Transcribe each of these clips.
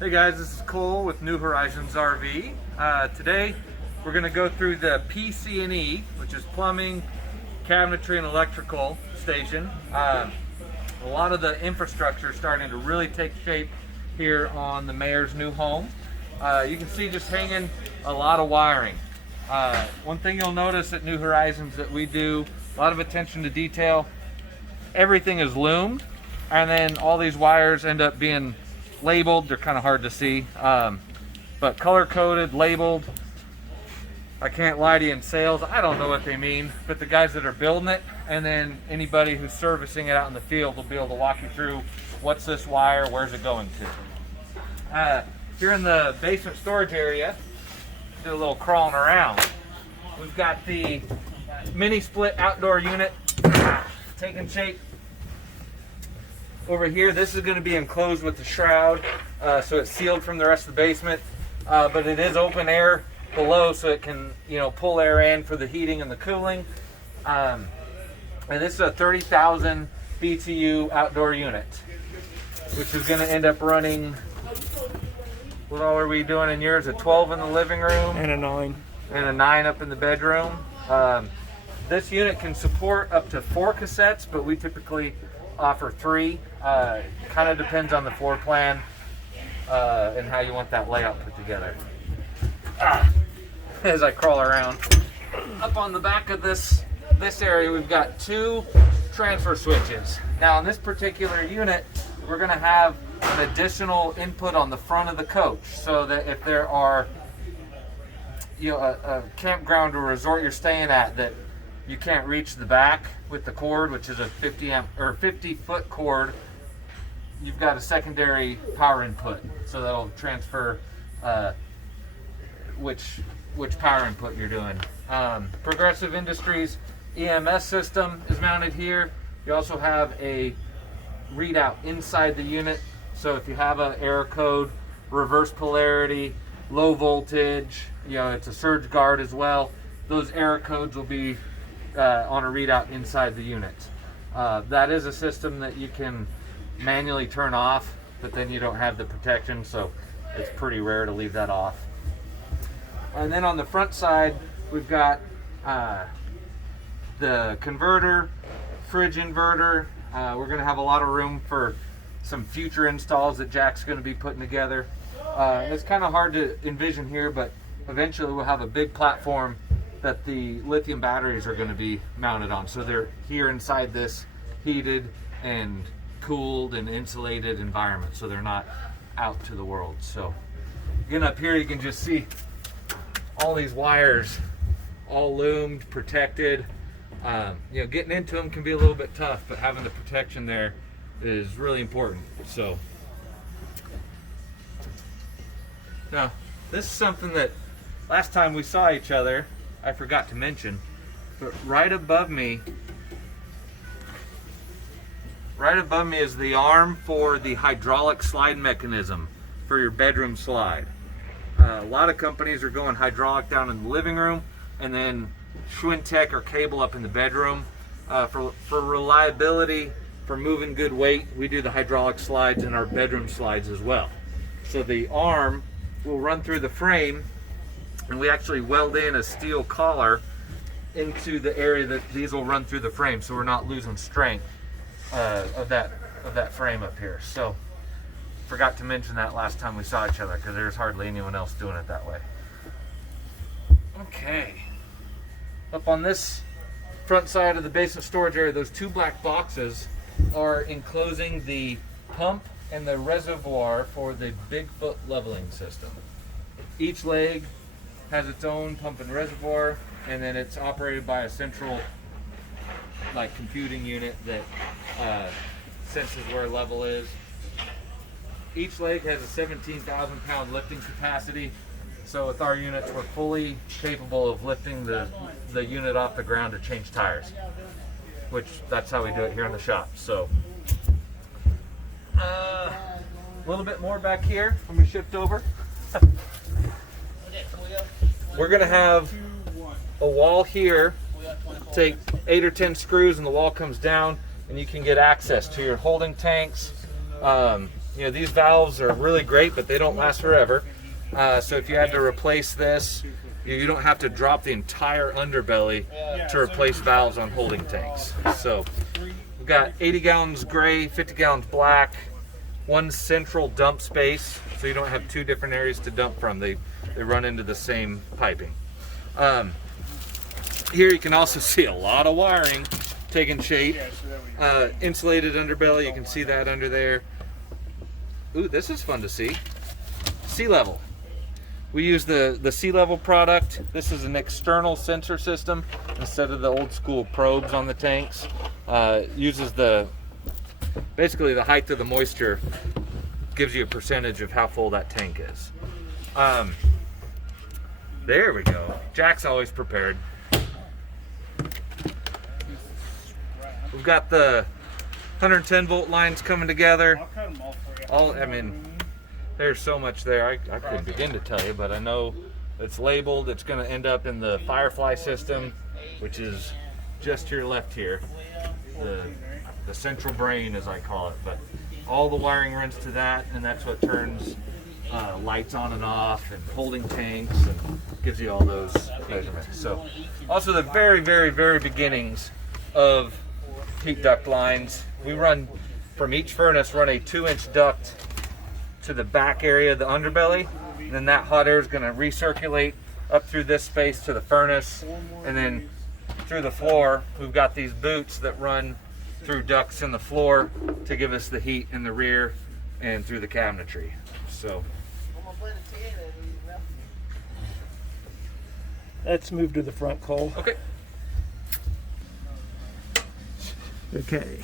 Hey guys, this is Cole with New Horizons RV. Today we're going to go through the PC&E, which is plumbing, cabinetry, and electrical station. A lot of the infrastructure is starting to really take shape here on the Mayer's new home. You can see just hanging a lot of wiring. One thing you'll notice at New Horizons that we do a lot of attention to detail. Everything is loomed, and then all these wires end up being labeled. They're kind of hard to see, but color coded, labeled. I can't lie to you, in sales I don't know what they mean, but the guys that are building it and then anybody who's servicing it out in the field will be able to walk you through what's this wire, where's it going to. Here in the basement storage area, do a little crawling around. We've got the mini split outdoor unit taking shape. Over here, this is going to be enclosed with the shroud, so it's sealed from the rest of the basement, but it is open air below, so it can, pull air in for the heating and the cooling. And this is a 30,000 BTU outdoor unit, which is going to end up running. What all are we doing in yours? A 12 in the living room And a 9. and a 9 up in the bedroom. This unit can support up to 4 cassettes, but we typically offer 3. Kind of depends on the floor plan and how you want that layout put together. As I crawl around, up on the back of this area, we've got 2 transfer switches. Now, in this particular unit, we're going to have an additional input on the front of the coach, so that if there are, a campground or resort you're staying at that you can't reach the back with the cord, which is a 50-foot cord, you've got a secondary power input, so that'll transfer which power input you're doing. Progressive Industries EMS system is mounted here. You also have a readout inside the unit, so if you have an error code, reverse polarity, low voltage, it's a surge guard as well, those error codes will be on a readout inside the unit. That is a system that you can manually turn off, but then you don't have the protection, so it's pretty rare to leave that off. And then on the front side, we've got the converter, fridge inverter. We're going to have a lot of room for some future installs that Jack's going to be putting together. It's kind of hard to envision here, but eventually we'll have a big platform that the lithium batteries are going to be mounted on. So they're here inside this heated and cooled and insulated environment, so they're not out to the world. So again, up here you can just see all these wires all loomed, protected. Getting into them can be a little bit tough, but having the protection there is really important. So now this is something that last time we saw each other I forgot to mention, but right above me is the arm for the hydraulic slide mechanism for your bedroom slide. A lot of companies are going hydraulic down in the living room and then Schwintek or cable up in the bedroom. For reliability, for moving good weight, we do the hydraulic slides in our bedroom slides as well. So the arm will run through the frame, and we actually weld in a steel collar into the area that these will run through the frame, so we're not losing strength of that frame up here. So forgot to mention that last time we saw each other, because there's hardly anyone else doing it that way. Okay, up on this front side of the basement storage area, those 2 black boxes are enclosing the pump and the reservoir for the Bigfoot leveling system. Each leg has its own pump and reservoir, and then it's operated by a central computing unit that senses where level is. Each leg has a 17,000 pound lifting capacity, so with our units we're fully capable of lifting the unit off the ground to change tires, which that's how we do it here in the shop. So a little bit more back here. Let me shift over. We're going to have a wall here. Take 8 or 10 screws and the wall comes down, and you can get access to your holding tanks, You know, these valves are really great, but they don't last forever. So if you had to replace this, you don't have to drop the entire underbelly to replace valves on holding tanks. So we've got 80 gallons gray, 50 gallons black, one central dump space, so you don't have two different areas to dump from. They run into the same piping. Here you can also see a lot of wiring taking shape. Insulated underbelly, you can see that under there. Ooh, this is fun to see. Sea level. We use the sea level product. This is an external sensor system instead of the old school probes on the tanks. Uses basically the height of the moisture, gives you a percentage of how full that tank is. There we go. Jack's always prepared. We've got the 110 volt lines coming together. I mean, there's so much there. I couldn't begin to tell you, but I know it's labeled. It's going to end up in the Firefly system, which is just to your left here. The central brain, as I call it. But all the wiring runs to that, and that's what turns lights on and off, and holding tanks, and gives you all those measurements. So, also the very, very, very beginnings of heat duct lines. We run from each furnace, run a 2-inch duct to the back area of the underbelly, and then that hot air is going to recirculate up through this space to the furnace, and then through the floor. We've got these boots that run through ducts in the floor to give us the heat in the rear and through the cabinetry. So let's move to the front, Cole. okay. Okay.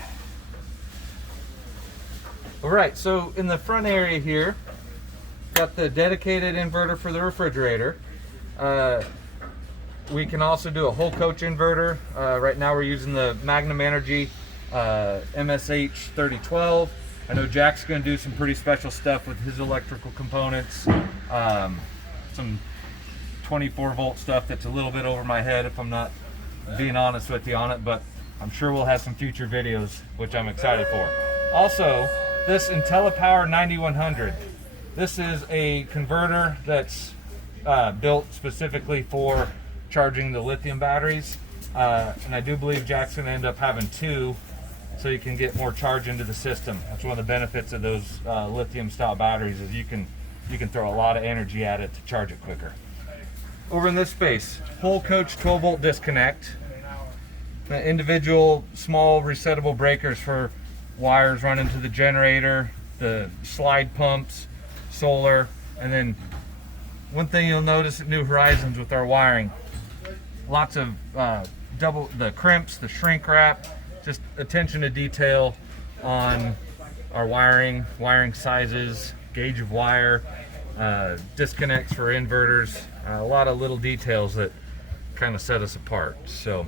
All right, so in the front area here, got the dedicated inverter for the refrigerator. We can also do a whole coach inverter. Right now we're using the Magnum Energy MSH 3012. I know Jack's going to do some pretty special stuff with his electrical components. Some 24 volt stuff that's a little bit over my head if I'm not being honest with you on it, but I'm sure we'll have some future videos, which I'm excited for. Also, this IntelliPower 9100. This is a converter that's built specifically for charging the lithium batteries. And I do believe Jack's going to end up having two, so you can get more charge into the system. That's one of the benefits of those lithium style batteries, is you can throw a lot of energy at it to charge it quicker. Over in this space, whole coach 12 volt disconnect. Individual small resettable breakers for wires running to the generator, the slide pumps, solar, and then one thing you'll notice at New Horizons with our wiring, lots of the crimps, the shrink wrap, just attention to detail on our wiring sizes, gauge of wire, disconnects for inverters, a lot of little details that kind of set us apart. So